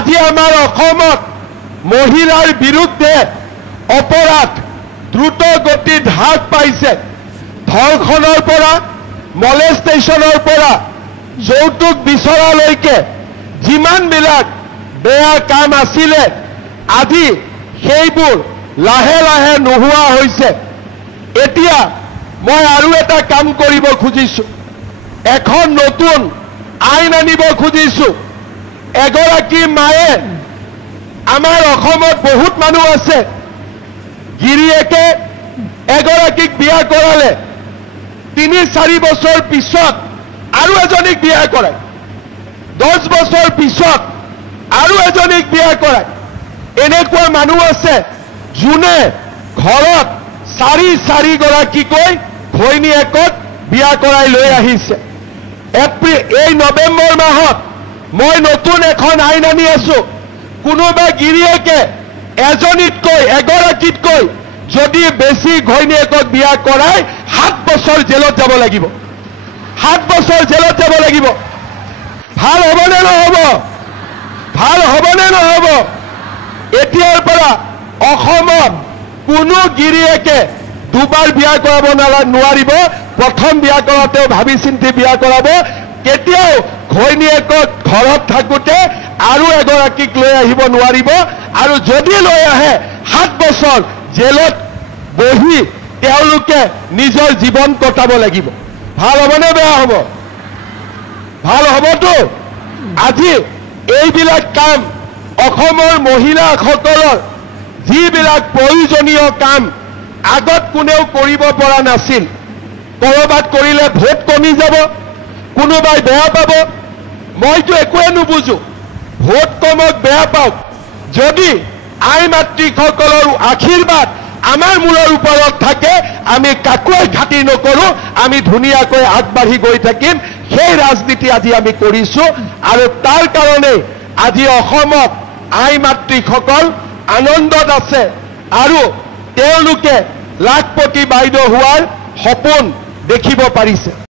আজি আমাৰ অসমত মহিলাৰ বিৰুদ্ধে অপৰাধ দ্ৰুত গতিত হ্ৰাস পাইছে। ধৰ্ষণৰ পৰা মলেষ্টেশ্যনৰ পৰা যৌতুক বিচৰালৈকে যিমানবিলাক বেয়া কাম আছিলে আজি সেইবোৰ লাহে লাহে নোহোৱা হৈছে। এতিয়া মই আৰু এটা কাম কৰিব খুজিছো, এখন নতুন আইন আনিব খুজিছো। এগৰাকী মায়ে, আমাৰ অসমত বহুত মানুহ আছে, গিৰিয়েকে এগৰাকীক বিয়া কৰালে, ৩-৪ বছৰ পিছত আৰু এজনীক বিয়া কৰায়, 10 বছৰ পিছত আৰু এজনীক বিয়া কৰায়। এনেকুৱা মানুহ আছে যোনে ঘৰত 4 গৰাকীকৈ ঘৈণীয়েকক বিয়া কৰাই লৈ আহিছে। এই নৱেম্বৰ মাহত মই নতুন এখন আইন আনি আছো। কোনোবা গিৰিয়েকে এগৰাকীতকৈ যদি বেছি ঘৈণীয়েকক বিয়া কৰাই 7 বছৰ জেলত যাব লাগিব। 7 বছৰ জেলত যাব লাগিব। ভাল হ'বনে নহ'ব? ভাল হ'বনে নহ'ব? এতিয়াৰ পৰা অসমত কোনো গিৰিয়েকে দুবাৰ বিয়া কৰাব নোৱাৰিব। প্ৰথম বিয়া কৰাতেও ভাবি চিন্তি বিয়া কৰাব। কেতিয়াও ঘৈণীয়েকক ঘৰত থাকোঁতে আৰু এগৰাকীক লৈ আহিব নোৱাৰিব। আৰু যদি লৈ আহে 7 বছৰ জেলত বহি তেওঁলোকে নিজৰ জীৱন কটাব লাগিব। ভাল হ'বনে বেয়া হ'ব? ভাল হ'বতো। আজি এইবিলাক কাম অসমৰ মহিলাসকলৰ যিবিলাক প্ৰয়োজনীয় কাম আগত কোনেও কৰিব পৰা নাছিল। কৰবাত কৰিলে ভোট কমি যাব, কোনোবাই বেয়া পাব। মইতো একোৱে নুবুজো, ভোট কমক বেয়া পাওক, যদি আই মাতৃসকলৰ আশীৰ্বাদ আমাৰ মূৰৰ ওপৰত থাকে আমি কাকোৱে খাতিৰ নকৰো, আমি ধুনীয়াকৈ আগবাঢ়ি গৈ থাকিম। সেই ৰাজনীতি আজি আমি কৰিছো আৰু তাৰ কাৰণে আজি অসমত আই মাতৃসকল আনন্দত আছে আৰু তেওঁলোকে লাখপতি বাইদেউ হোৱাৰ সপোন দেখিব পাৰিছে।